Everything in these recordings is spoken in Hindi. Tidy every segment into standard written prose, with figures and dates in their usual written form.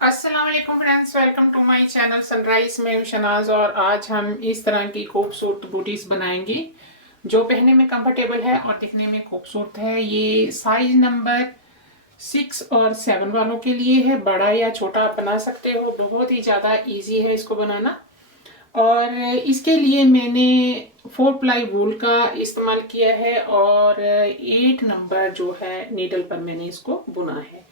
अस्सलाम वालेकुम friends, welcome to my channel Sunrise. मैं हूं शनाज और आज हम इस तरह की खूबसूरत बूटीज बनाएंगे जो पहनने में कंफर्टेबल है और दिखने में खूबसूरत है। ये साइज नंबर 6 और 7 वालों के लिए है। बड़ा या छोटा आप बना सकते हो, बहुत ही ज़्यादा इजी है इसको बनाना। और इसके लिए मैंने 4 प्लाई वूल का इस्तेमाल किया है और 8 नंबर जो है नीडल पर मैंने इसको बुना है।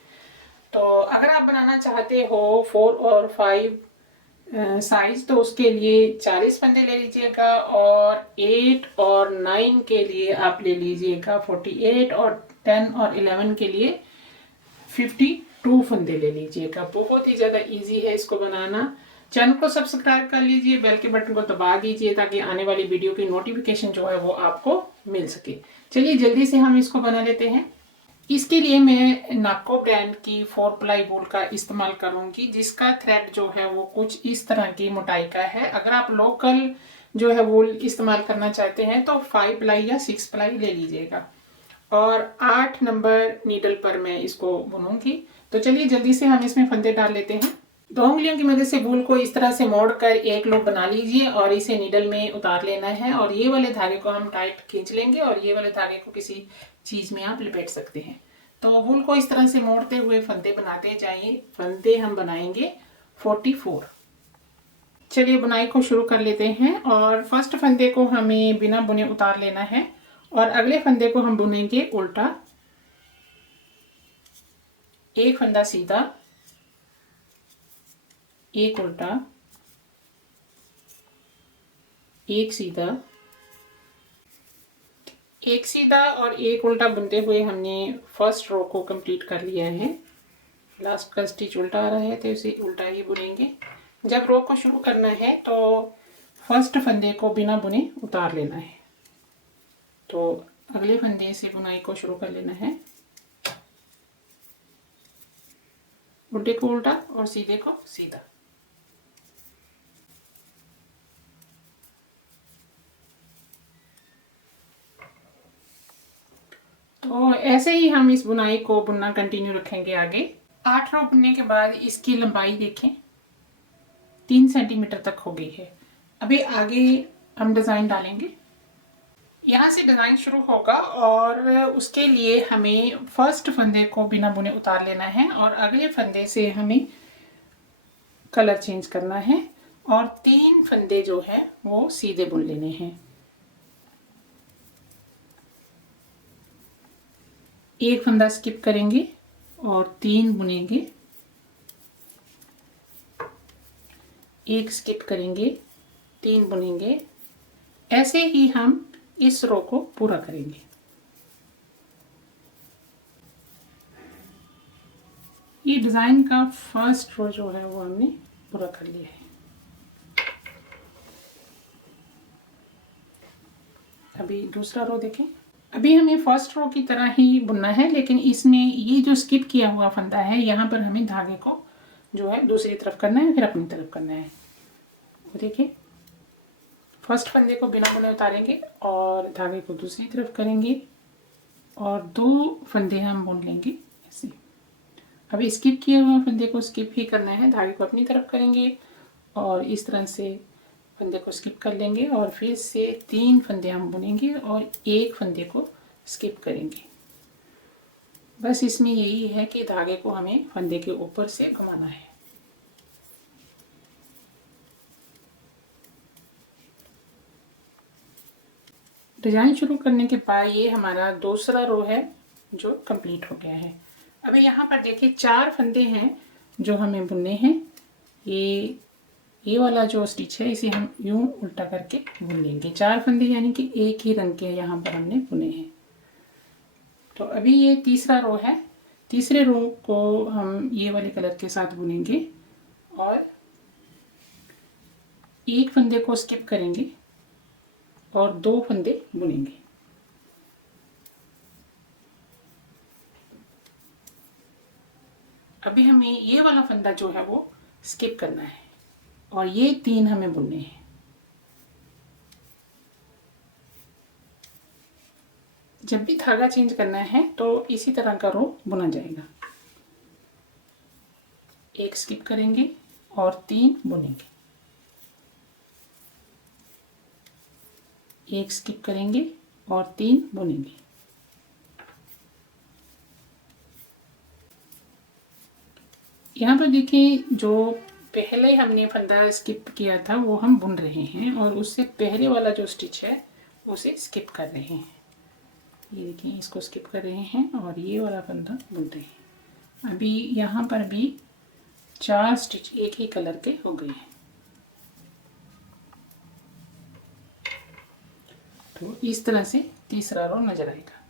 तो अगर आप बनाना चाहते हो 4 और 5 साइज, तो उसके लिए 40 फंदे ले लीजिएगा और 8 और 9 के लिए आप ले लीजिएगा 48 और 10 और 11 के लिए 52 फंदे ले लीजिएगा। बहुत ही ज़्यादा इजी है इसको बनाना। चैनल को सब्सक्राइब कर लीजिए, बेल के बटन को दबा दीजिए ताकि आने वाली वीडियो की नोटिफिकेशन जो है वो आपको मिल सके। चलिए जल्दी से हम इसको बना लेते हैं। इसके लिए मैं नाको ब्रांड की 4 प्लाई वूल का इस्तेमाल करूंगी, जिसका थ्रेड जो है वो कुछ इस तरह की मोटाई का है। अगर आप लोकल जो है वूल इस्तेमाल करना चाहते हैं तो 5 प्लाई या 6 प्लाई ले लीजिएगा और 8 नंबर नीडल पर मैं इसको बुनूंगी। तो चलिए जल्दी से हम इसमें फंदे डाल लेते हैं। 2 उंगलियों की मदद से वूल को इस तरह से मोड़कर एक लूप बना लीजिए और इसे नीडल में उतार लेना है। और ये वाले धागे को हम टाइट खींच लेंगे और ये वाले धागे को किसी चीज में आप लपेट सकते हैं। तो वूल को इस तरह से मोड़ते हुए फंदे बनाते जाइए। फंदे हम बनाएंगे 44। चलिए बुनाई को शुरू कर लेते हैं। और फर्स्ट फंदे को हमें बिना बुने उतार लेना है और अगले फंदे को हम बुनेंगे उल्टा। एक फंदा सीधा, एक उल्टा, एक सीधा, एक सीधा और एक उल्टा बुनते हुए हमने फर्स्ट रो को कंप्लीट कर लिया है। लास्ट का स्टिच उल्टा आ रहा है तो इसे उल्टा ही बुनेंगे। जब रो को शुरू करना है तो फर्स्ट फंदे को बिना बुने उतार लेना है। तो अगले फंदे से बुनाई को शुरू कर लेना है। उल्टे को उल्टा और सीधे को सीधा। तो ऐसे ही हम इस बुनाई को बुनना कंटिन्यू रखेंगे आगे। 8 रो बुनने के बाद इसकी लंबाई देखें 3 सेंटीमीटर तक हो गई है। अभी आगे हम डिजाइन डालेंगे। यहाँ से डिजाइन शुरू होगा और उसके लिए हमें फर्स्ट फंदे को बिना बुने उतार लेना है और अगले फंदे से हमें कलर चेंज करना है और 3 फंदे जो है वो सीधे बुन लेने हैं। एक फंदा स्किप करेंगे और 3 बुनेंगे, एक स्किप करेंगे, 3 बुनेंगे। ऐसे ही हम इस रो को पूरा करेंगे। ये डिजाइन का फर्स्ट रो जो है वो हमने पूरा कर लिया है। अभी दूसरा रो देखें। अभी हमें फर्स्ट रो की तरह ही बुनना है, लेकिन इसमें ये जो स्किप किया हुआ फंदा है यहाँ पर हमें धागे को जो है दूसरी तरफ करना है, फिर अपनी तरफ करना है। वो देखिए, फर्स्ट फंदे को बिना बुने उतारेंगे और धागे को दूसरी तरफ करेंगे और 2 फंदे हम बुन लेंगे ऐसे। अभी स्किप किया हुआ फंदे को स्किप ही करना है, धागे को अपनी तरफ करेंगे और इस तरह से फंदे को स्किप कर लेंगे और फिर से 3 फंदे हम बुनेंगे और एक फंदे को स्किप करेंगे। बस इसमें यही है कि धागे को हमें फंदे के ऊपर से घुमाना है। डिजाइन शुरू करने के बाद ये हमारा दूसरा रो है जो कंप्लीट हो गया है। अभी यहाँ पर देखिए 4 फंदे हैं जो हमें बुनने हैं। ये वाला जो स्टिच है इसे हम यूं उल्टा करके बुन लेंगे। 4 फंदे यानी कि एक ही रंग के यहाँ पर हमने बुने हैं। तो अभी ये तीसरा रो है। तीसरे रो को हम ये वाले कलर के साथ बुनेंगे और एक फंदे को स्किप करेंगे और 2 फंदे बुनेंगे। अभी हमें ये वाला फंदा जो है वो स्किप करना है और ये 3 हमें बुनने हैं। जब भी धागा चेंज करना है तो इसी तरह का रो बुना जाएगा। एक स्किप करेंगे और 3 बुनेंगे, एक स्किप करेंगे और 3 बुनेंगे। यहाँ पर देखिए, जो पहले हमने फंदा स्किप किया था वो हम बुन रहे हैं और उससे पहले वाला जो स्टिच है उसे स्किप कर रहे हैं। ये देखिए, इसको स्किप कर रहे हैं और ये वाला फंदा बुन रहे हैं। अभी यहाँ पर भी 4 स्टिच एक ही कलर के हो गए हैं। तो इस तरह से तीसरा रो नजर आएगा।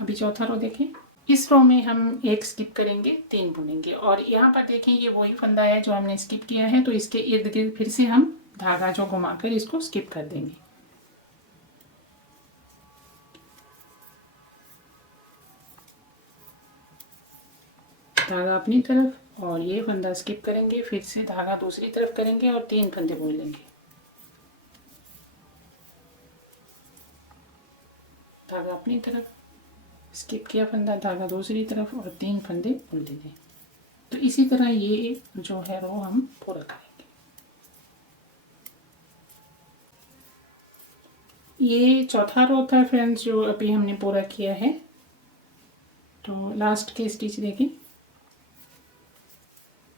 अभी चौथा रो देखें। इस रो में हम एक स्किप करेंगे, 3 बुनेंगे और यहाँ पर देखें ये वही फंदा है जो हमने स्किप किया है, तो इसके इर्द गिर्द फिर से हम धागा जो घुमाकर इसको स्किप कर देंगे। धागा अपनी तरफ और ये फंदा स्किप करेंगे, फिर से धागा दूसरी तरफ करेंगे और 3 फंदे बुन लेंगे। धागा अपनी तरफ, स्किप किया फंदा, धागा दूसरी तरफ और 3 फंदे बुन लेंगे। तो इसी तरह ये जो है रो हम पूरा करेंगे। ये चौथा रो था फ्रेंड्स जो अभी हमने पूरा किया है। तो लास्ट के स्टिच देखें,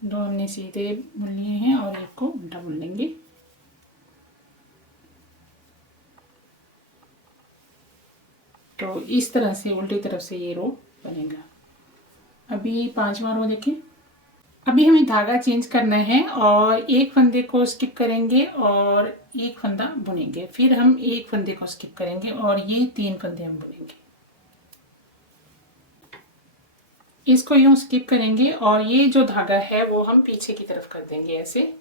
2 हमने सीधे बुन लिए हैं और एक को उल्टा बुन लेंगे। तो इस तरह से उल्टी तरफ से ये रो बनेगा। अभी 5वां रो देखें। अभी हमें धागा चेंज करना है और एक फंदे को स्किप करेंगे और एक फंदा बुनेंगे, फिर हम एक फंदे को स्किप करेंगे और ये 3 फंदे हम बुनेंगे। इसको यूं स्किप करेंगे और ये जो धागा है वो हम पीछे की तरफ कर देंगे ऐसे,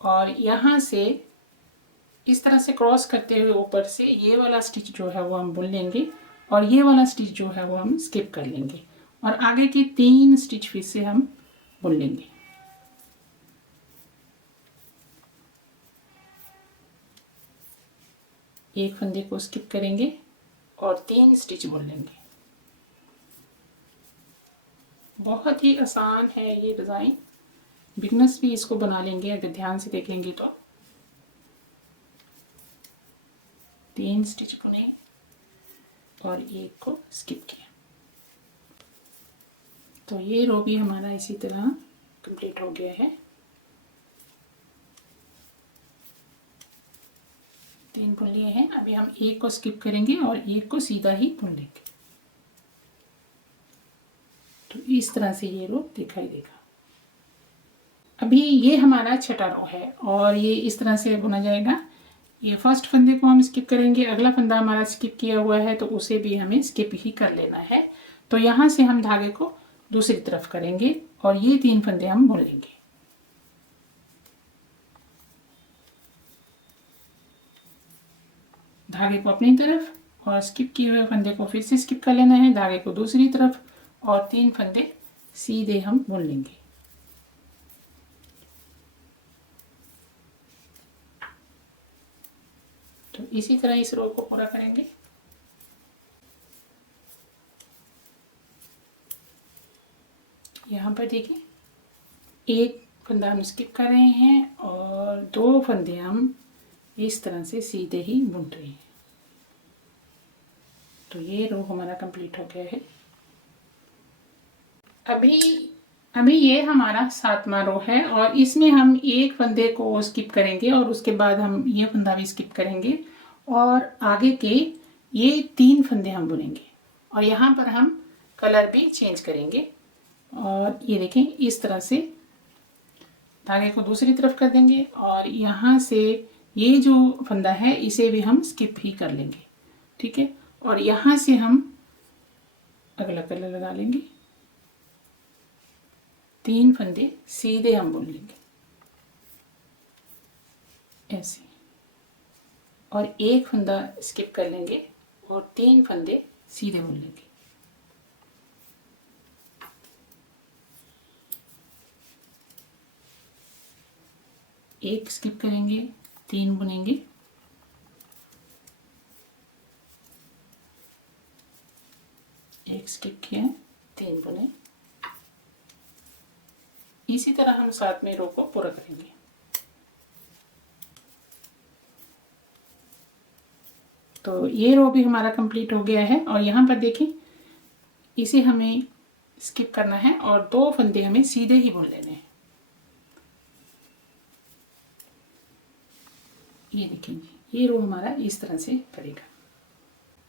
और यहाँ से इस तरह से क्रॉस करते हुए ऊपर से ये वाला स्टिच जो है वो हम बुन लेंगे और ये वाला स्टिच जो है वो हम स्किप कर लेंगे और आगे की 3 स्टिच फिर से हम बुन लेंगे। एक फंदे को स्किप करेंगे और 3 स्टिच बुन लेंगे। बहुत ही आसान है ये डिज़ाइन, बिगनर्स भी इसको बना लेंगे अगर ध्यान से देखेंगे तो। 3 स्टिच बुने और एक को स्किप किया। तो ये रो भी हमारा इसी तरह कंप्लीट हो गया है। 3 बुन लिए हैं। अभी हम एक को स्किप करेंगे और एक को सीधा ही बुन लेंगे। तो इस तरह से ये रो दिखाई देगा। अभी ये हमारा छठा रो है और ये इस तरह से बुना जाएगा। ये फर्स्ट फंदे को हम स्किप करेंगे, अगला फंदा हमारा स्किप किया हुआ है तो उसे भी हमें स्किप ही कर लेना है। तो यहाँ से हम धागे को दूसरी तरफ करेंगे और ये 3 फंदे हम बुन लेंगे। धागे को अपनी तरफ और स्किप किए हुए फंदे को फिर से स्किप कर लेना है, धागे को दूसरी तरफ और 3 फंदे सीधे हम बुन लेंगे। तो इसी तरह इस रो को पूरा करेंगे। यहाँ पर देखिए, एक फंदा हम स्किप कर रहे हैं और 2 फंदे हम इस तरह से सीधे ही बुन रहे हैं। तो ये रो हमारा कंप्लीट हो गया है। अभी ये हमारा 7वां रो है और इसमें हम एक फंदे को स्किप करेंगे और उसके बाद हम ये फंदा भी स्किप करेंगे और आगे के ये 3 फंदे हम बुनेंगे और यहाँ पर हम कलर भी चेंज करेंगे। और ये देखें, इस तरह से धागे को दूसरी तरफ कर देंगे और यहाँ से ये जो फंदा है इसे भी हम स्किप ही कर लेंगे, ठीक है। और यहाँ से हम अगला कलर लगा लेंगे, 3 फंदे सीधे हम बुन लेंगे ऐसे, और एक फंदा स्किप कर लेंगे और 3 फंदे सीधे बुन लेंगे। एक स्किप करेंगे, 3 बुनेंगे, एक स्किप किया, 3 बुने, इसी तरह हम 7वें रो को पूरा करेंगे। तो ये रो भी हमारा कंप्लीट हो गया है और यहाँ पर देखें इसे हमें स्किप करना है और 2 फंदे हमें सीधे ही बुन लेने हैं। ये देखेंगे ये रो हमारा इस तरह से पड़ेगा।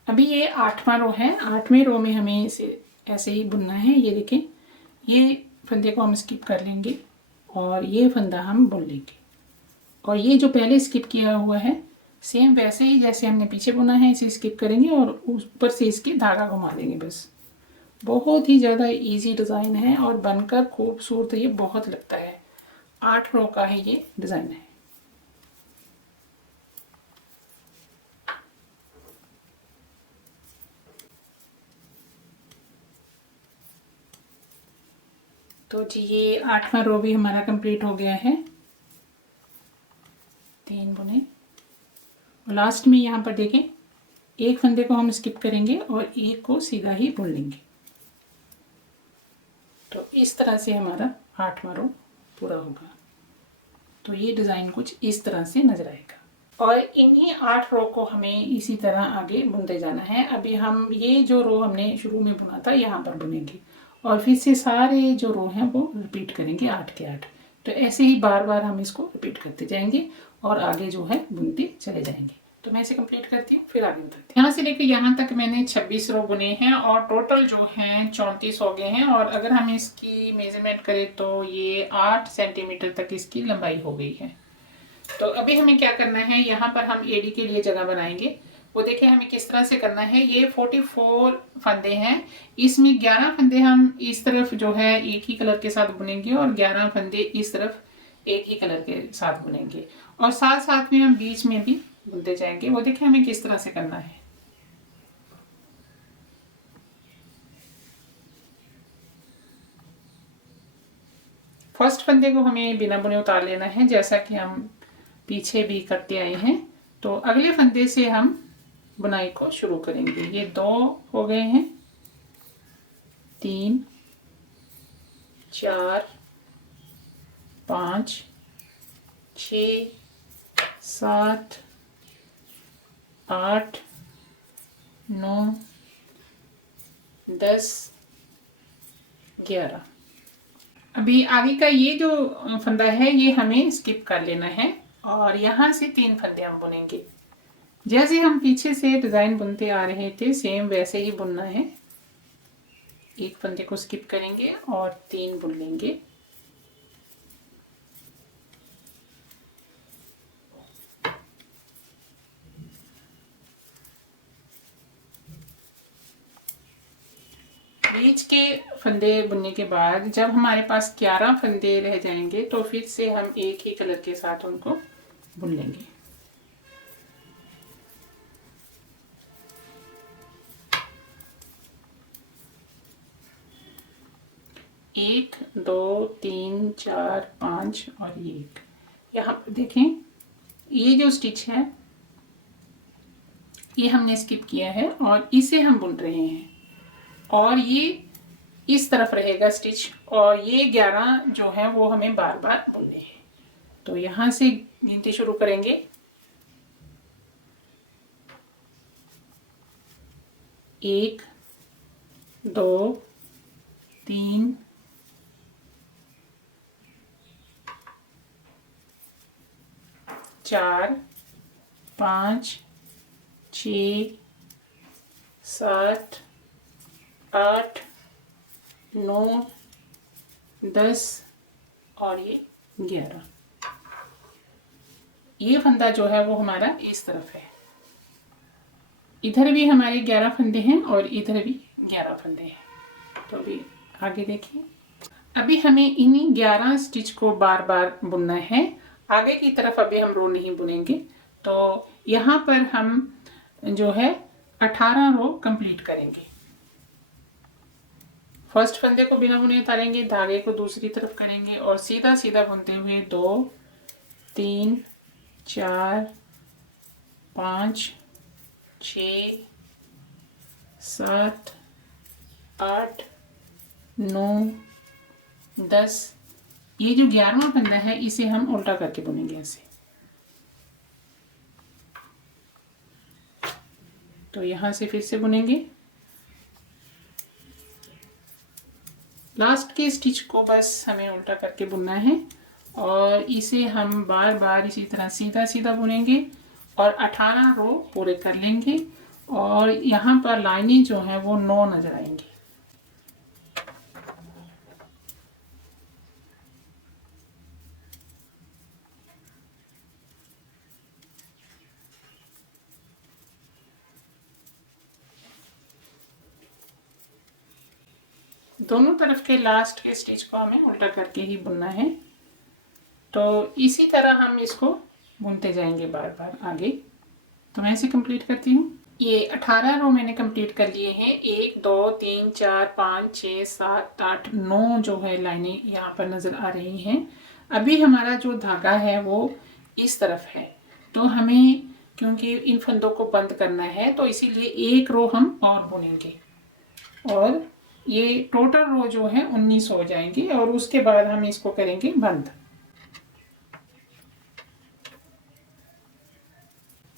अभी ये 8वां रो है। 8वें रो में हमें इसे ऐसे ही बुनना है। ये देखें ये फंदे को हम स्किप कर लेंगे और ये फंदा हम बुन लेंगे और ये जो पहले स्किप किया हुआ है सेम वैसे ही जैसे हमने पीछे बुना है इसे स्किप करेंगे और ऊपर से इसके धागा घुमा देंगे बस। बहुत ही ज़्यादा इजी डिज़ाइन है और बनकर खूबसूरत ये बहुत लगता है। 8 रो का ही ये डिज़ाइन है। तो जी ये 8वां रो भी हमारा कंप्लीट हो गया है। 3 बुने। लास्ट में यहाँ पर देखें एक फंदे को हम स्किप करेंगे और एक को सीधा ही बुन लेंगे। तो इस तरह से हमारा 8वां रो पूरा होगा। तो ये डिज़ाइन कुछ इस तरह से नजर आएगा और इन्हीं 8 रो को हमें इसी तरह आगे बुनते जाना है। अभी हम ये जो रो हमने शुरू में बुना था यहाँ पर बुनेंगे और फिर से सारे जो रो हैं वो रिपीट करेंगे 8 के 8। तो ऐसे ही बार बार हम इसको रिपीट करते जाएंगे और आगे जो है बुनते चले जाएंगे। तो मैं इसे कंप्लीट करती हूँ फिर आगे बताती हूँ। यहाँ से लेकर यहाँ तक मैंने 26 रो बुने हैं और टोटल जो हैं 34 हो गए हैं और अगर हम इसकी मेजरमेंट करें तो ये 8 सेंटीमीटर तक इसकी लंबाई हो गई है। तो अभी हमें क्या करना है, यहाँ पर हम एडी के लिए जगह बनाएंगे। वो देखिए हमें किस तरह से करना है। ये 44 फंदे हैं, इसमें 11 फंदे हम इस तरफ जो है एक ही कलर के साथ बुनेंगे और 11 फंदे इस तरफ एक ही कलर के साथ बुनेंगे और साथ साथ में हम बीच में भी बुनते जाएंगे। वो देखिए हमें किस तरह से करना है। फर्स्ट फंदे को हमें बिना बुने उतार लेना है जैसा कि हम पीछे भी करते आए हैं। तो अगले फंदे से हम बुनाई को शुरू करेंगे। ये 2 हो गए हैं, 3 4 5 6 7 8 9 10 11। अभी आगे का ये जो फंदा है ये हमें स्किप कर लेना है और यहाँ से 3 फंदे हम बुनेंगे। जैसे हम पीछे से डिज़ाइन बुनते आ रहे थे सेम वैसे ही बुनना है। एक फंदे को स्किप करेंगे और 3 बुन लेंगे। बीच के फंदे बुनने के बाद जब हमारे पास 11 फंदे रह जाएंगे तो फिर से हम एक ही कलर के साथ उनको बुन लेंगे। एक 2 3 4 5 और ये एक। यहाँ पर देखें ये जो स्टिच है ये हमने स्किप किया है और इसे हम बुन रहे हैं और ये इस तरफ रहेगा स्टिच और ये 11 जो है वो हमें बार बार बुनने हैं। तो यहाँ से गिनती शुरू करेंगे। 1 2 3 4 5 6 7 8 9 10 और ये 11। ये फंदा जो है वो हमारा इस तरफ है। इधर भी हमारे 11 फंदे हैं और इधर भी 11 फंदे हैं। तो अभी आगे देखिए। अभी हमें इन्हीं 11 स्टिच को बार बार बुनना है। आगे की तरफ अभी हम रो नहीं बुनेंगे। तो यहाँ पर हम जो है 18 रो कंप्लीट करेंगे। फर्स्ट फंदे को बिना बुने उतारेंगे, धागे को दूसरी तरफ करेंगे और सीधा सीधा बुनते हुए 2 3 4 5 6 7 8 9 10 ये जो 11वां फंदा है इसे हम उल्टा करके बुनेंगे ऐसे। तो यहाँ से फिर से बुनेंगे। लास्ट के स्टिच को बस हमें उल्टा करके बुनना है और इसे हम बार बार इसी तरह सीधा सीधा बुनेंगे और 18 रो पूरे कर लेंगे और यहाँ पर लाइनें जो है वो 9 नजर आएंगी। दोनों तरफ के लास्ट के स्टिच को हमें उल्टा करके ही बुनना है। तो इसी तरह हम इसको बुनते जाएंगे बार बार आगे। तो मैं इसे कंप्लीट करती हूँ। ये 18 रो मैंने कंप्लीट कर लिए हैं। 1 2 3 4 5 6 7 8 9 जो है लाइनें यहाँ पर नजर आ रही हैं। अभी हमारा जो धागा है वो इस तरफ है, तो हमें क्योंकि इन फंदों को बंद करना है तो इसीलिए एक रो हम और बुनेंगे और ये टोटल रो जो है 19 हो जाएंगे और उसके बाद हम इसको करेंगे बंद।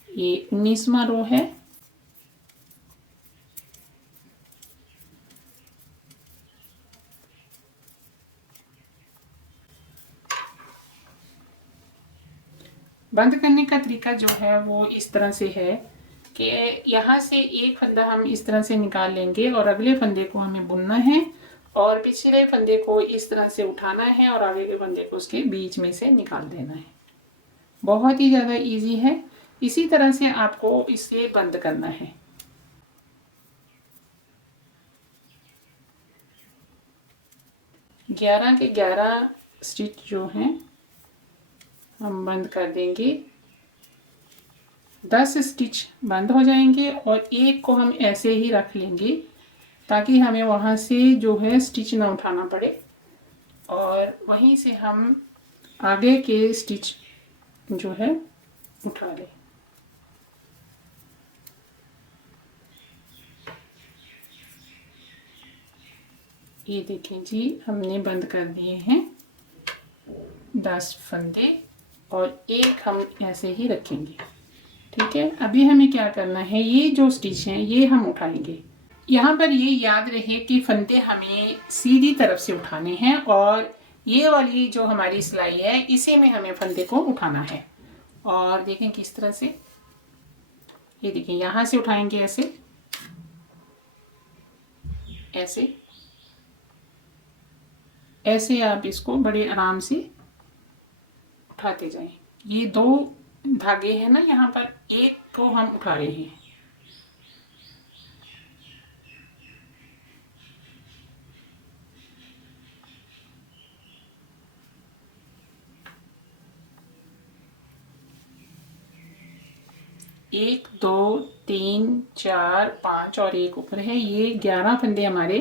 ये 19वां रो है। बंद करने का तरीका जो है वो इस तरह से है कि यहाँ से एक फंदा हम इस तरह से निकाल लेंगे और अगले फंदे को हमें बुनना है और पिछले फंदे को इस तरह से उठाना है और आगे के फंदे को उसके बीच में से निकाल देना है। बहुत ही ज़्यादा इजी है। इसी तरह से आपको इसे बंद करना है। ग्यारह के 11 स्टिच जो हैं हम बंद कर देंगे। 10 स्टिच बंद हो जाएंगे और एक को हम ऐसे ही रख लेंगे ताकि हमें वहाँ से जो है स्टिच ना उठाना पड़े और वहीं से हम आगे के स्टिच जो है उठा लें। ये देखें जी, हमने बंद कर दिए हैं 10 फंदे और एक हम ऐसे ही रखेंगे। ठीक है, अभी हमें क्या करना है, ये जो स्टिच हैं ये हम उठाएंगे। यहाँ पर ये याद रहे कि फंदे हमें सीधी तरफ से उठाने हैं और ये वाली जो हमारी सिलाई है इसे में हमें फंदे को उठाना है। और देखें किस तरह से, ये देखें यहाँ से उठाएंगे ऐसे ऐसे ऐसे आप इसको बड़े आराम से उठाते जाएं। ये 2 धागे हैं ना, यहाँ पर एक को हम उठा रहे हैं। एक 2 3 4 5 और एक ऊपर है। ये 11 फंदे हमारे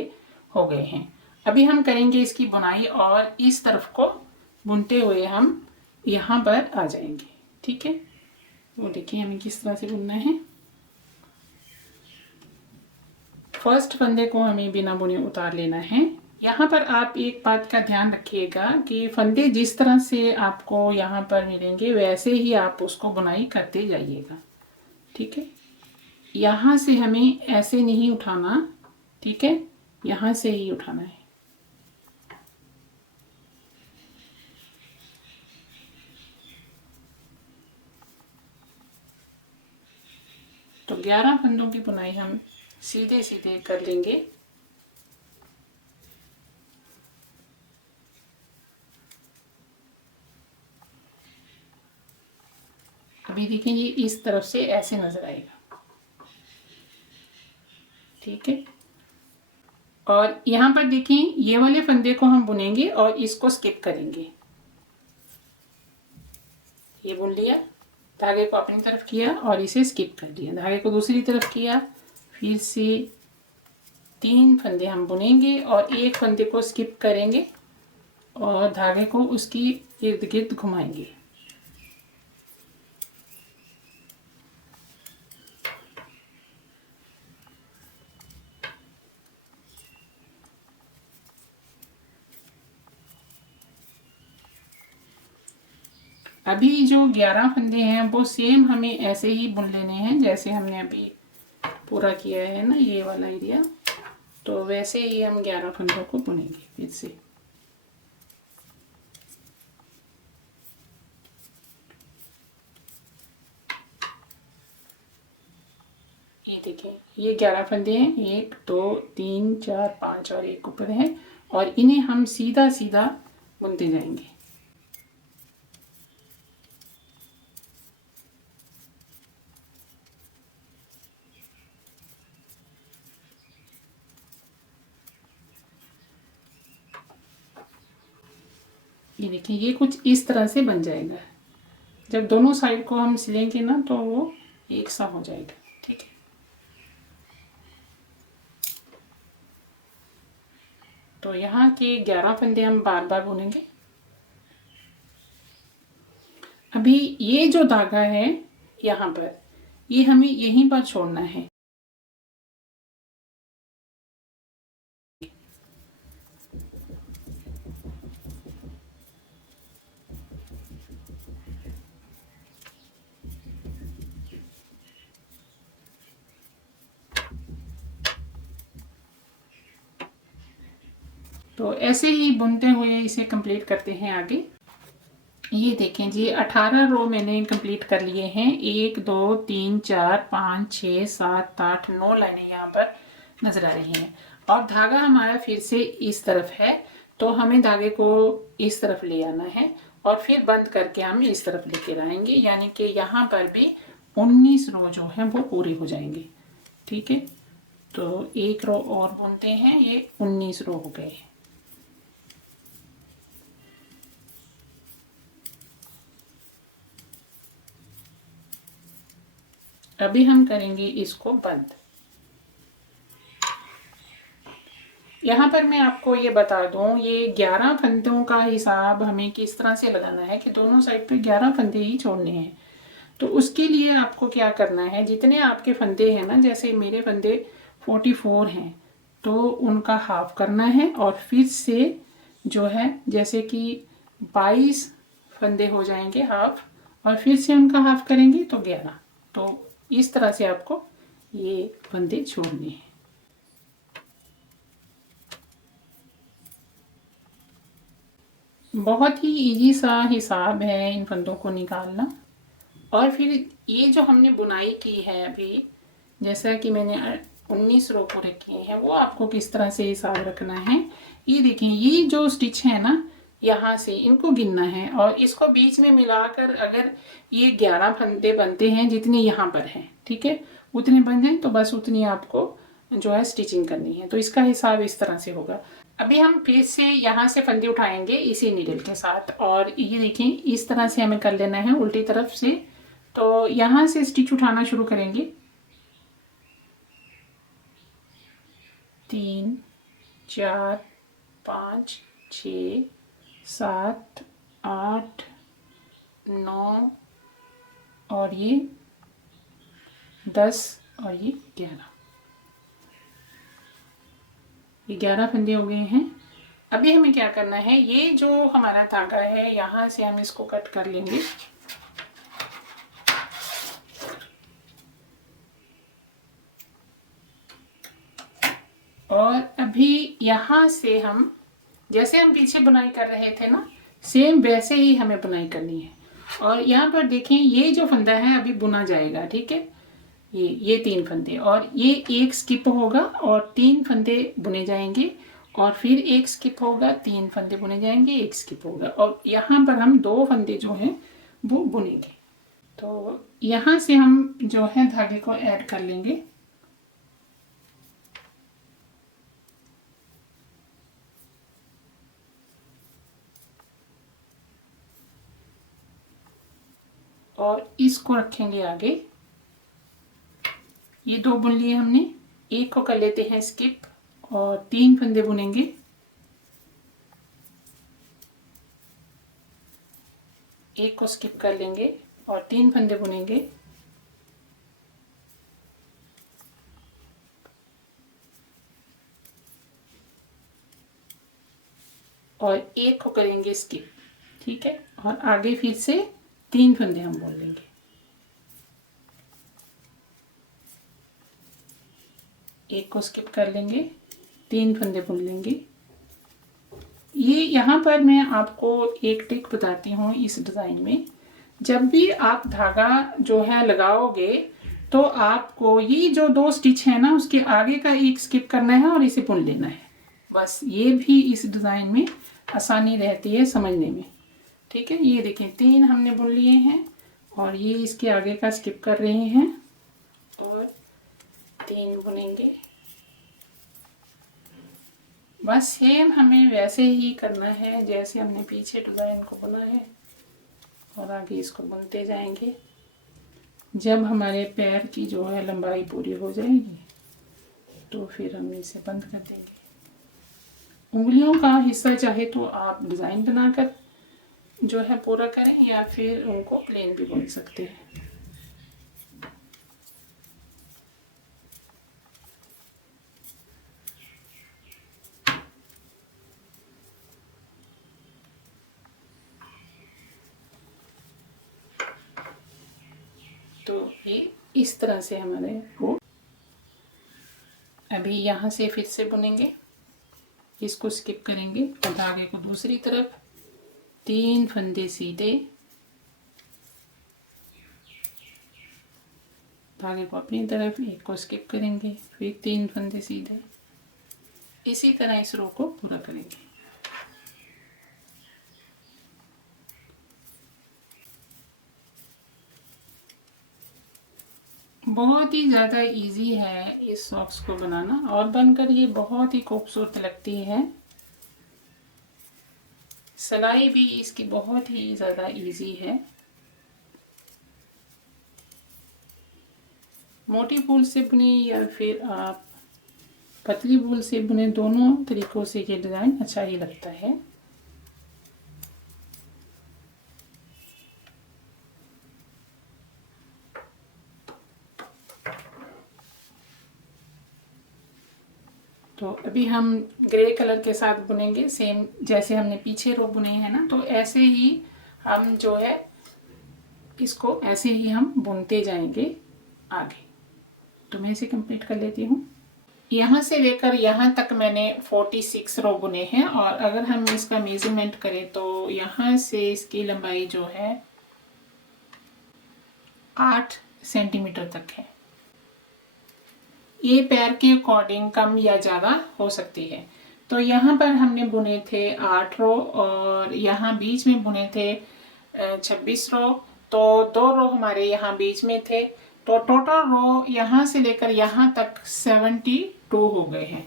हो गए हैं। अभी हम करेंगे इसकी बुनाई और इस तरफ को बुनते हुए हम यहाँ पर आ जाएंगे। ठीक है, वो देखिए हमें किस तरह से बुनना है। फर्स्ट फंदे को हमें बिना बुने उतार लेना है। यहाँ पर आप एक बात का ध्यान रखिएगा कि फंदे जिस तरह से आपको यहाँ पर मिलेंगे वैसे ही आप उसको बुनाई करते जाइएगा। ठीक है, यहाँ से हमें ऐसे नहीं उठाना। ठीक है, यहाँ से ही उठाना है। तो 11 फंदों की बुनाई हम सीधे सीधे कर लेंगे। अभी देखें ये इस तरफ से ऐसे नजर आएगा। ठीक है, और यहाँ पर देखें ये वाले फंदे को हम बुनेंगे और इसको स्किप करेंगे। ये बुन लिया, धागे को अपनी तरफ किया और इसे स्किप कर दिया, धागे को दूसरी तरफ किया, फिर से 3 फंदे हम बुनेंगे और एक फंदे को स्किप करेंगे और धागे को उसकी इर्द गिर्द घुमाएंगे। अभी जो 11 फंदे हैं वो सेम हमें ऐसे ही बुन लेने हैं जैसे हमने अभी पूरा किया है ना ये वाला एरिया, तो वैसे ही हम 11 फंदों को बुनेंगे फिर से। ये देखें, ये 11 फंदे हैं, 1 2 3 4 5 और एक ऊपर है, और इन्हें हम सीधा सीधा बुनते जाएंगे। ये देखिए, ये कुछ इस तरह से बन जाएगा। जब दोनों साइड को हम सिलेंगे ना तो वो एक सा हो जाएगा। ठीक है, तो यहाँ के 11 फंदे हम बार बार बुनेंगे। अभी ये जो धागा है यहाँ पर, ये हमें यहीं पर छोड़ना है। तो ऐसे ही बुनते हुए इसे कंप्लीट करते हैं आगे। ये देखें जी, 18 रो मैंने कंप्लीट कर लिए हैं। 1 2 3 4 5 6 7 8 9 लाइनें यहाँ पर नजर आ रही हैं, और धागा हमारा फिर से इस तरफ है, तो हमें धागे को इस तरफ ले आना है और फिर बंद करके हम इस तरफ लेके आएंगे, यानी कि यहाँ पर भी 19 रो जो है वो पूरे हो जाएंगे। ठीक है, तो एक रो और बुनते हैं, ये 19 रो हो गए। अभी हम करेंगे इसको बंद। यहाँ पर मैं आपको ये बता दूं, ये 11 फंदों का हिसाब हमें किस तरह से लगाना है कि दोनों साइड पे 11 फंदे ही छोड़ने हैं। तो उसके लिए आपको क्या करना है, जितने आपके फंदे हैं ना, जैसे मेरे फंदे 44 हैं, तो उनका हाफ करना है, और फिर से जो है जैसे कि 22 फंदे हो जाएंगे हाफ, और फिर से उनका हाफ करेंगे तो 11। तो इस तरह से आपको ये फंदे छोड़ने हैं। बहुत ही इजी सा हिसाब है इन फंदों को निकालना। और फिर ये जो हमने बुनाई की है अभी, जैसा कि मैंने 19 रो पूरे किए हैं, वो आपको किस तरह से हिसाब रखना है। ये देखें, ये जो स्टिच है ना, यहाँ से इनको गिनना है, और इसको बीच में मिलाकर अगर ये 11 फंदे बनते हैं जितने यहाँ पर हैं, ठीक है, उतने बन जाए तो बस उतनी आपको जो है स्टिचिंग करनी है। तो इसका हिसाब इस तरह से होगा। अभी हम फिर से यहाँ से फंदे उठाएंगे इसी नीडल के साथ, और ये देखें इस तरह से हमें कर लेना है उल्टी तरफ से। तो यहाँ से स्टिच उठाना शुरू करेंगे। 3 4 5 6 7 8 9 और ये 10 और ये 11। ये 11 फंदे हो गए हैं। अभी हमें क्या करना है, ये जो हमारा धागा है यहाँ से हम इसको कट कर लेंगे। और अभी यहाँ से हम, जैसे हम पीछे बुनाई कर रहे थे ना, सेम वैसे ही हमें बुनाई करनी है। और यहाँ पर देखें, ये जो फंदा है अभी बुना जाएगा। ठीक है, ये 3 फंदे, और ये एक स्किप होगा और 3 फंदे बुने जाएंगे, और फिर एक स्किप होगा, 3 फंदे बुने जाएंगे, एक स्किप होगा, और यहाँ पर हम 2 फंदे जो हैं वो बुनेंगे। तो यहाँ से हम जो है धागे को ऐड कर लेंगे। और इसको रखेंगे आगे। ये 2 बुन लिए हमने, एक को कर लेते हैं स्किप और 3 फंदे बुनेंगे। एक को स्किप कर लेंगे और 3 फंदे बुनेंगे। और एक को करेंगे स्किप। ठीक है, और आगे फिर से 3 फंदे हम बुन लेंगे। एक को स्किप कर लेंगे, 3 फंदे बुन लेंगे। ये यहाँ पर मैं आपको एक ट्रिक बताती हूँ इस डिज़ाइन में। जब भी आप धागा जो है लगाओगे तो आपको ये जो 2 स्टिच है ना, उसके आगे का एक स्किप करना है और इसे बुन लेना है। बस ये भी इस डिज़ाइन में आसानी रहती है समझने में। ठीक है, ये देखें 3 हमने बुन लिए हैं और ये इसके आगे का स्किप कर रहे हैं और 3 बुनेंगे। बस सेम हमें वैसे ही करना है जैसे हमने पीछे डिज़ाइन को बुना है और आगे इसको बुनते जाएंगे। जब हमारे पैर की जो है लंबाई पूरी हो जाएगी तो फिर हम इसे बंद कर देंगे। उंगलियों का हिस्सा चाहे तो आप डिज़ाइन बनाकर जो है पूरा करें या फिर उनको प्लेन भी बुन सकते हैं। तो ये इस तरह से हमारे वो अभी यहाँ से फिर से बुनेंगे, इसको स्किप करेंगे और धागे को दूसरी तरफ 3 फंदे सीधे, धागे को अपनी तरफ, एक को स्किप करेंगे, फिर 3 फंदे सीधे। इसी तरह इस रो को पूरा करेंगे। बहुत ही ज़्यादा इजी है इस सॉक्स को बनाना और बनकर ये बहुत ही खूबसूरत लगती है। सिलाई भी इसकी बहुत ही ज़्यादा इजी है। मोटी वूल से बुने या फिर आप पतली वूल से बुने, दोनों तरीक़ों से ये डिज़ाइन अच्छा ही लगता है। तो अभी हम ग्रे कलर के साथ बुनेंगे, सेम जैसे हमने पीछे रो बुने हैं ना, तो ऐसे ही हम जो है इसको ऐसे ही हम बुनते जाएंगे आगे। तो मैं इसे कंप्लीट कर लेती हूँ। यहाँ से लेकर यहाँ तक मैंने 46 रो बुने हैं और अगर हम इसका मेजरमेंट करें तो यहाँ से इसकी लंबाई जो है 8 सेंटीमीटर तक है। ये पैर के अकॉर्डिंग कम या ज़्यादा हो सकती है। तो यहाँ पर हमने बुने थे 8 रो और यहाँ बीच में बुने थे 26 रो, तो 2 रो हमारे यहाँ बीच में थे। तो टोटल रो यहाँ से लेकर यहाँ तक 72 हो गए हैं।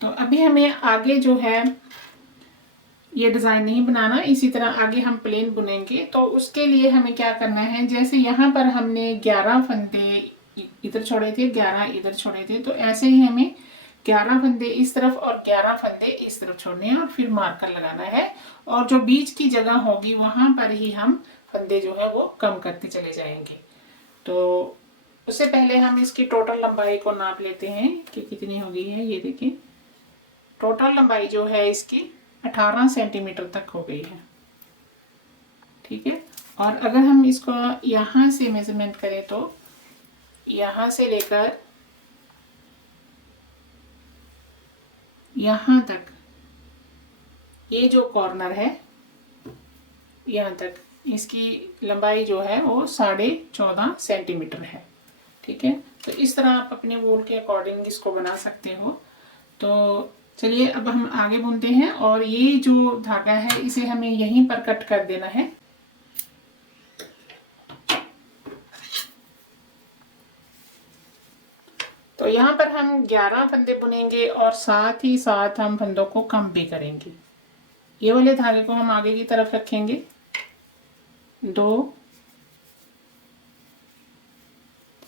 तो अभी हमें आगे जो है ये डिज़ाइन नहीं बनाना, इसी तरह आगे हम प्लेन बुनेंगे। तो उसके लिए हमें क्या करना है, जैसे यहाँ पर हमने 11 फंदे इधर छोड़े थे, 11 इधर छोड़े थे, तो ऐसे ही हमें 11 फंदे इस तरफ और 11 फंदे इस तरफ छोड़ने हैं और फिर मार्कर लगाना है। और जो बीच की जगह होगी वहां पर ही हम फंदे जो है वो कम करते चले जाएंगे। तो उससे पहले हम इसकी टोटल लंबाई को नाप लेते हैं कि कितनी हो गई है। ये देखिए टोटल लंबाई जो है इसकी 18 सेंटीमीटर तक हो गई है। ठीक है, और अगर हम इसको यहाँ से मेजरमेंट करें तो यहाँ से लेकर यहाँ तक ये जो कॉर्नर है यहाँ तक इसकी लंबाई जो है वो 14.5 सेंटीमीटर है। ठीक है, तो इस तरह आप अपने वूल के अकॉर्डिंग इसको बना सकते हो। तो चलिए अब हम आगे बुनते हैं और ये जो धागा है इसे हमें यहीं पर कट कर देना है। तो यहाँ पर हम 11 फंदे बुनेंगे और साथ ही साथ हम फंदों को कम भी करेंगे। ये वाले धागे को हम आगे की तरफ रखेंगे, 2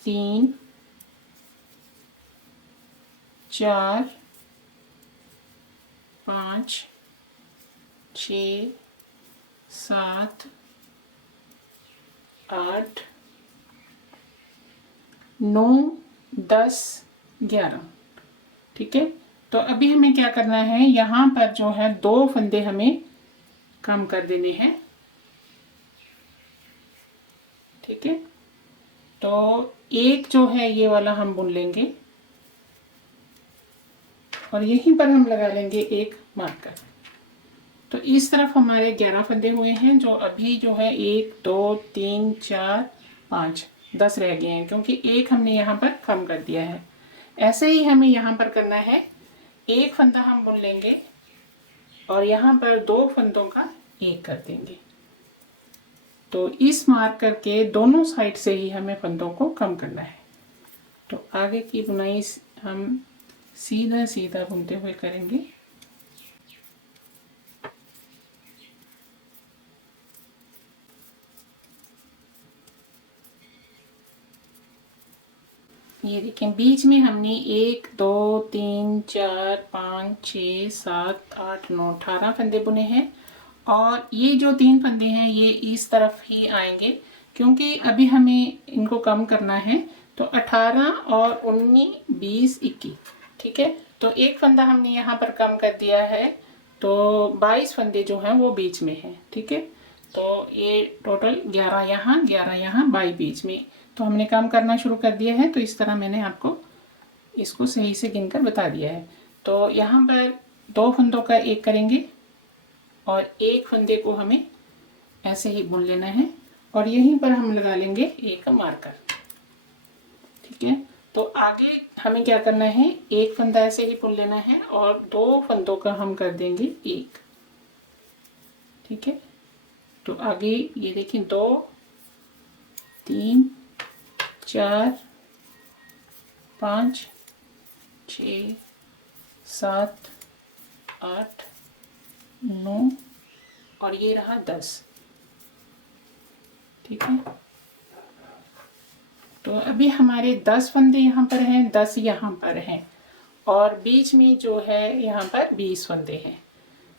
3 4 5 6 7 8 9 10 11। ठीक है, तो अभी हमें क्या करना है, यहाँ पर जो है 2 फंदे हमें कम कर देने हैं। ठीक है। तो एक जो है ये वाला हम बुन लेंगे और यहीं पर हम लगा लेंगे एक मार्कर। तो इस तरफ हमारे 11 फंदे हुए हैं, जो अभी जो है 1 2 3 4 5 10 रह गए हैं, क्योंकि एक हमने यहाँ पर कम कर दिया है। ऐसे ही हमें यहाँ पर करना है, एक फंदा हम बुन लेंगे और यहाँ पर 2 फंदों का एक कर देंगे। तो इस मार्कर के दोनों साइड से ही हमें फंदों को कम करना है। तो आगे की बुनाई हम सीधा सीधा बुनते हुए करेंगे। ये देखें, बीच में हमने 1 2 3 4 5 6 7 8 9 18 फंदे बुने हैं और ये जो 3 फंदे हैं ये इस तरफ ही आएंगे, क्योंकि अभी हमें इनको कम करना है। तो 18 और 19 20 21, ठीक है। तो एक फंदा हमने यहाँ पर कम कर दिया है, तो 22 फंदे जो हैं वो बीच में हैं, ठीक है। तो ये टोटल 11 यहाँ 11 यहाँ 22 बीच में, तो हमने काम करना शुरू कर दिया है। तो इस तरह मैंने आपको इसको सही से गिनकर बता दिया है। तो यहाँ पर 2 फंदों का एक करेंगे और एक फंदे को हमें ऐसे ही बुन लेना है और यहीं पर हम लगा लेंगे एक मार्कर, ठीक है। तो आगे हमें क्या करना है, एक फंदा ऐसे ही बुन लेना है और 2 फंदों का हम कर देंगे एक, ठीक है। तो आगे ये देखिए 2 3 4 5 6 7 8 9 और ये रहा 10, ठीक है। तो अभी हमारे 10 फंदे यहाँ पर हैं, 10 यहाँ पर हैं और बीच में जो है यहाँ पर 20 फंदे हैं।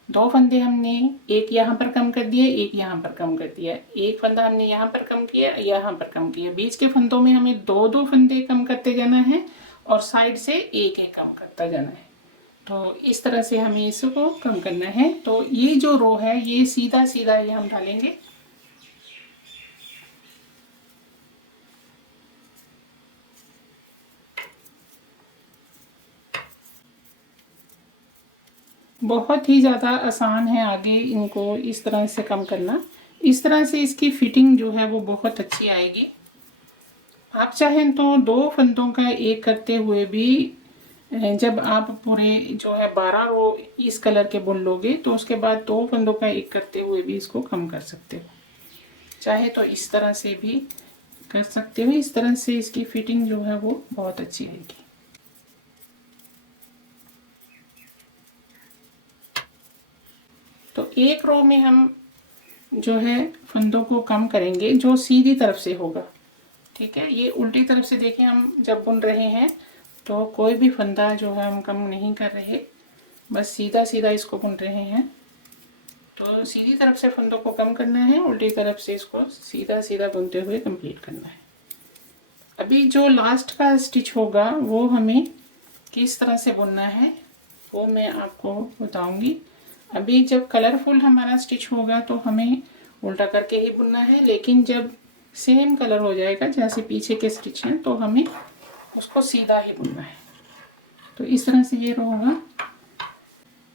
2 फंदे हमने एक यहाँ पर कम कर दिए, एक यहाँ पर कम कर दिया, एक फंदा हमने यहाँ पर कम किया, यहाँ पर कम किया। बीच के फंदों में हमें 2 फंदे कम करते जाना है और साइड से एक एक कम करता जाना है। तो इस तरह से हमें इसको कम करना है। तो ये जो रो है ये सीधा सीधा ये हम डालेंगे। बहुत ही ज़्यादा आसान है आगे इनको इस तरह से कम करना। इस तरह से इसकी फिटिंग जो है वो बहुत अच्छी आएगी। आप चाहें तो 2 फंदों का एक करते हुए भी, जब आप पूरे जो है 12 रो इस कलर के बुन लोगे तो उसके बाद 2 फंदों का एक करते हुए भी इसको कम कर सकते हो। चाहे तो इस तरह से भी कर सकते हो। इस तरह से इसकी फिटिंग जो है वो बहुत अच्छी आएगी। तो एक रो में हम जो है फंदों को कम करेंगे जो सीधी तरफ से होगा, ठीक है। ये उल्टी तरफ से देखें, हम जब बुन रहे हैं तो कोई भी फंदा जो है हम कम नहीं कर रहे, बस सीधा सीधा इसको बुन रहे हैं। तो सीधी तरफ से फंदों को कम करना है, उल्टी तरफ से इसको सीधा सीधा बुनते हुए कंप्लीट करना है। अभी जो लास्ट का स्टिच होगा वो हमें किस तरह से बुनना है वो मैं आपको बताऊंगी। अभी जब कलरफुल हमारा स्टिच होगा तो हमें उल्टा करके ही बुनना है, लेकिन जब सेम कलर हो जाएगा जैसे पीछे के स्टिच हैं तो हमें उसको सीधा ही बुनना है। तो इस तरह से ये होगा।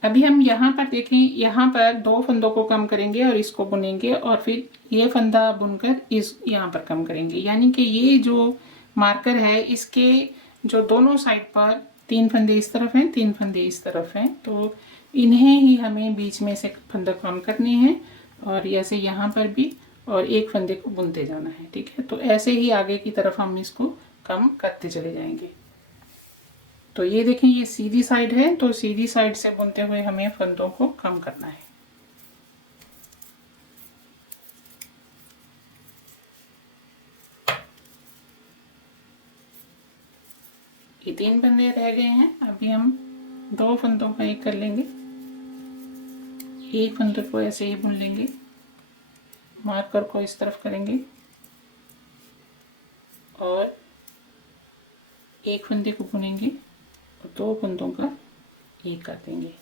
अभी हम यहाँ पर देखें, यहाँ पर 2 फंदों को कम करेंगे और इसको बुनेंगे और फिर ये फंदा बुनकर इस यहाँ पर कम करेंगे, यानी कि ये जो मार्कर है इसके जो दोनों साइड पर 3 फंदे इस तरफ हैं, 3 फंदे इस तरफ हैं, तो इन्हें ही हमें बीच में से फंदा कम करने हैं और ऐसे यहाँ पर भी, और एक फंदे को बुनते जाना है, ठीक है। तो ऐसे ही आगे की तरफ हम इसको कम करते चले जाएंगे। तो ये देखें, ये सीधी साइड है, तो सीधी साइड से बुनते हुए हमें फंदों को कम करना है। ये 3 फंदे रह गए हैं, अभी हम 2 फंदों का एक कर लेंगे। एक फंदे को ऐसे ही बुन लेंगे, मार्कर को इस तरफ करेंगे और एक फंदे को बुनेंगे और 2 फंदों का एक कर देंगे।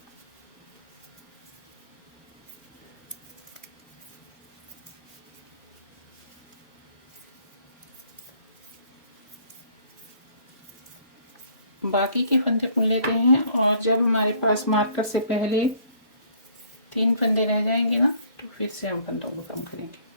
बाकी के फंदे बुन लेते हैं, और जब हमारे पास मार्कर से पहले 3 फंदे रह जाएंगे ना, तो फिर से हम फंदों को कम करेंगे।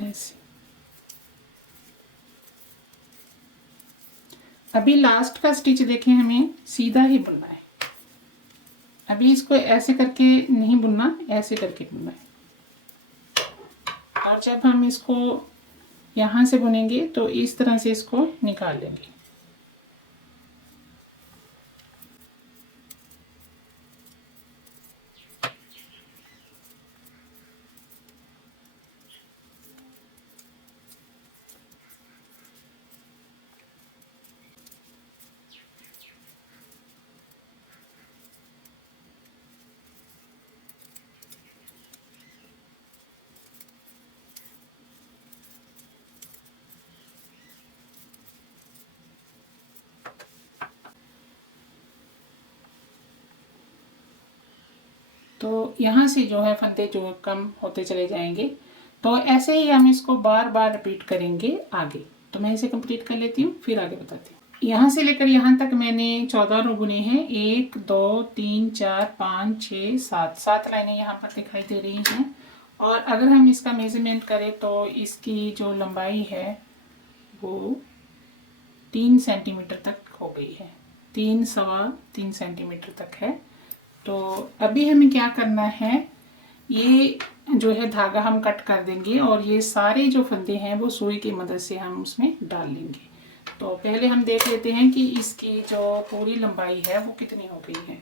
ऐसे अभी लास्ट का स्टिच देखें, हमें सीधा ही बुनना है। अभी इसको ऐसे करके नहीं बुनना, ऐसे करके बुनना है। और जब हम इसको यहाँ से बुनेंगे तो इस तरह से इसको निकाल लेंगे। तो यहाँ से जो है फंदे जो कम होते चले जाएंगे। तो ऐसे ही हम इसको बार बार रिपीट करेंगे आगे। तो मैं इसे कंप्लीट कर लेती हूँ, फिर आगे बताती हूँ। यहाँ से लेकर यहाँ तक मैंने 14 रो बुने हैं। 1 2 3 4 5 6 7 लाइनें यहाँ पर दिखाई दे रही हैं। और अगर हम इसका मेजरमेंट करें तो इसकी जो लंबाई है वो 3 सेंटीमीटर तक हो गई है। 3 सवा 3 सेंटीमीटर तक है। तो अभी हमें क्या करना है, ये जो है धागा हम कट कर देंगे, और ये सारे जो फंदे हैं वो सुई की मदद से हम उसमें डाल लेंगे। तो पहले हम देख लेते हैं कि इसकी जो पूरी लंबाई है वो कितनी हो गई है।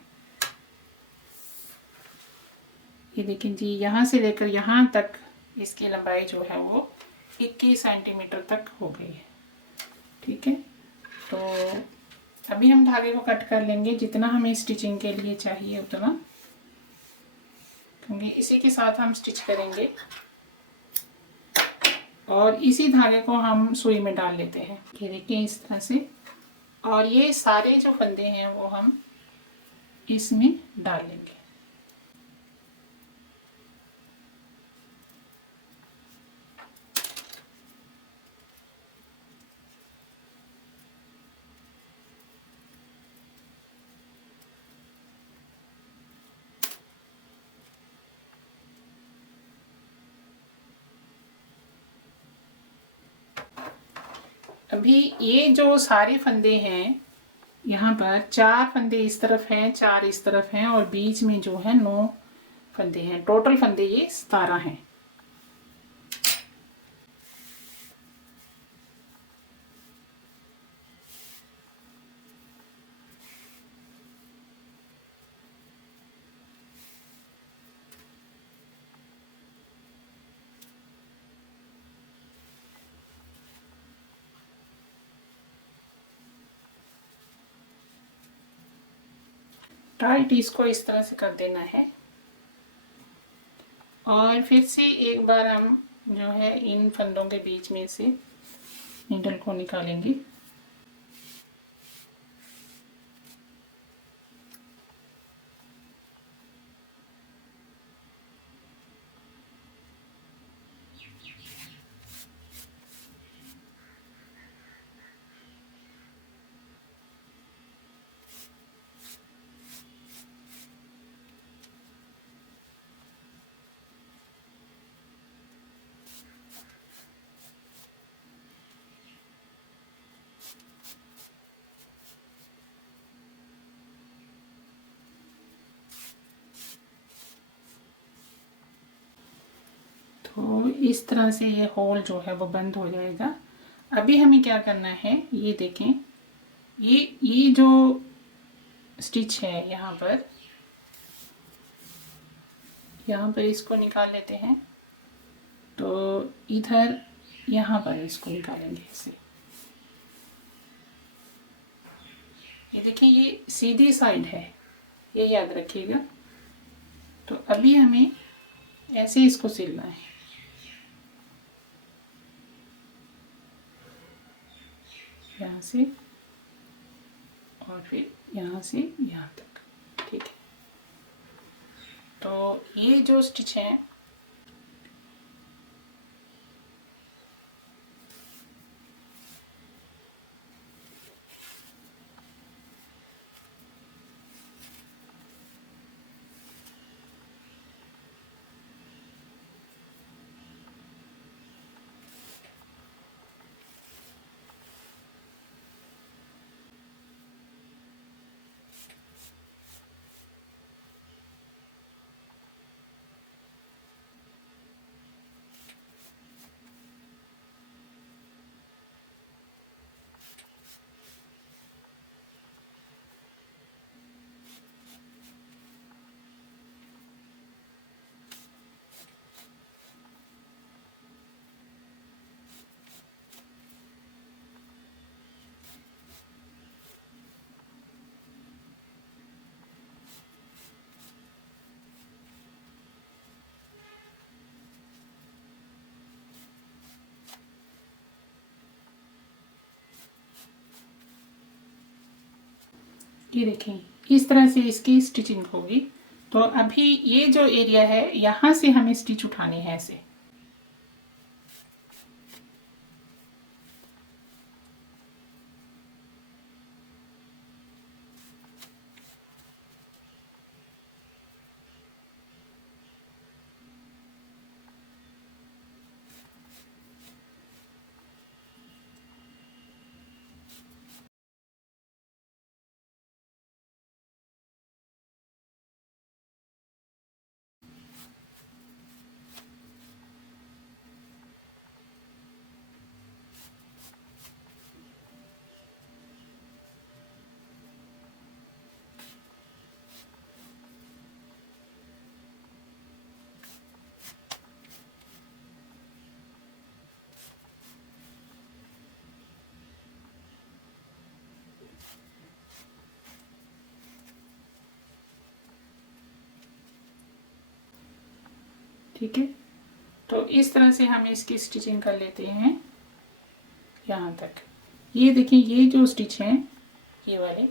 ये देखें जी, यहाँ से लेकर यहाँ तक इसकी लंबाई जो है वो 21 सेंटीमीटर तक हो गई है। ठीक है, तो अभी हम धागे को कट कर लेंगे जितना हमें स्टिचिंग के लिए चाहिए उतना, क्योंकि इसी के साथ हम स्टिच करेंगे। और इसी धागे को हम सुई में डाल लेते हैं। ये देखिए इस तरह से। और ये सारे जो फंदे हैं वो हम इसमें डाल लेंगे। अभी ये जो सारे फंदे हैं, यहाँ पर 4 फंदे इस तरफ हैं, 4 इस तरफ हैं, और बीच में जो है 9 फंदे हैं। टोटल फंदे ये 17 हैं। टाइट इसको इस तरह से कर देना है। और फिर से एक बार हम जो है इन फंदों के बीच में से नीडल को निकालेंगे। तो इस तरह से ये होल जो है वो बंद हो जाएगा। अभी हमें क्या करना है, ये देखें, ये जो स्टिच है यहाँ पर इसको निकाल लेते हैं। तो इधर यहाँ पर इसको निकालेंगे ऐसे। ये देखिए ये सीधी साइड है, ये याद रखिएगा। तो अभी हमें ऐसे ही इसको सिलना है। यहाँ से और फिर यहाँ से यहाँ तक, ठीक है। तो ये जो स्टिच है ये देखें, इस तरह से इसकी स्टिचिंग होगी। तो अभी ये जो एरिया है यहाँ से हमें स्टिच उठानी है ऐसे। ठीक है, तो इस तरह से हम इसकी स्टिचिंग कर लेते हैं यहाँ तक। ये देखिए, ये जो स्टिच हैं ये वाले,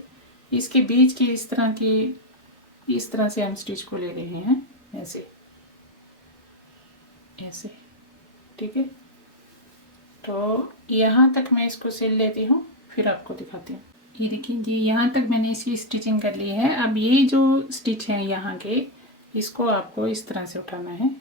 इसके बीच की इस तरह की, इस तरह से हम स्टिच को ले रहे हैं ऐसे ऐसे, ठीक है। तो यहाँ तक मैं इसको सिल लेती हूँ, फिर आपको दिखाती हूँ। ये देखिए जी, यहाँ तक मैंने इसकी स्टिचिंग कर ली है। अब ये जो स्टिच है यहाँ के, इसको आपको इस तरह से उठाना है।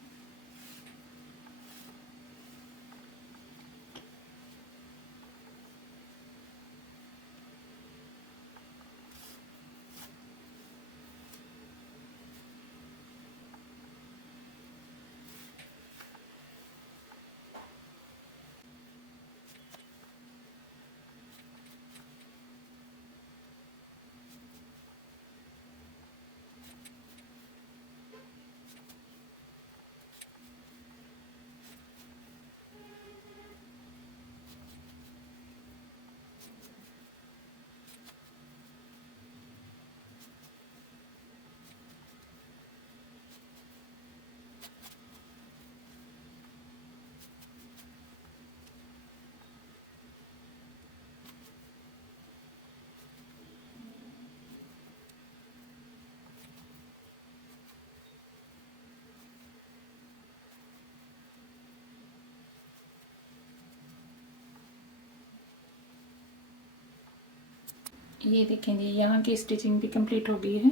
ये देखें जी, यहाँ की स्टिचिंग भी कंप्लीट हो गई है।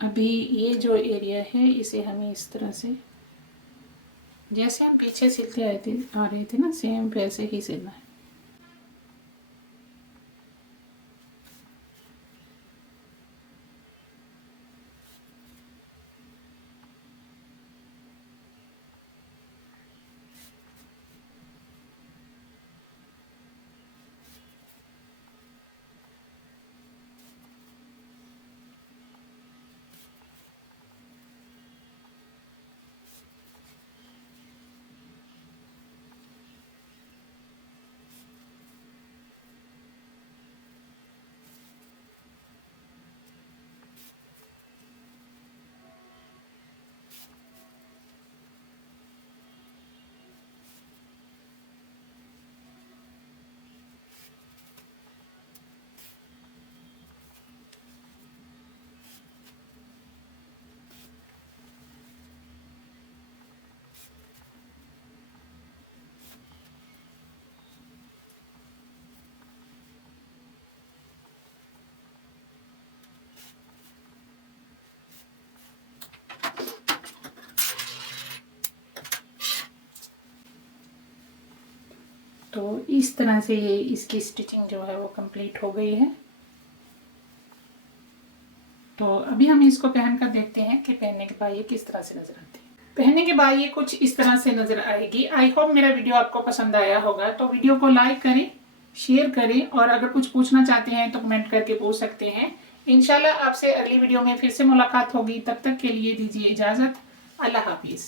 अभी ये जो एरिया है इसे हमें इस तरह से, जैसे हम पीछे सिलते आ रहे थे ना, सेम वैसे ही सिलना है। तो इस तरह से ये इसकी स्टिचिंग जो है वो कंप्लीट हो गई है। तो अभी हम इसको पहनकर देखते हैं कि पहनने के बाद ये किस तरह से नजर आती है। पहनने के बाद ये कुछ इस तरह से नजर आएगी। आई होप मेरा वीडियो आपको पसंद आया होगा। तो वीडियो को लाइक करें, शेयर करें और अगर कुछ पूछना चाहते हैं तो कमेंट करके पूछ सकते हैं। इंशाल्लाह आपसे अगली वीडियो में फिर से मुलाकात होगी। तब तक के लिए दीजिए इजाजत। अल्लाह हाफिज।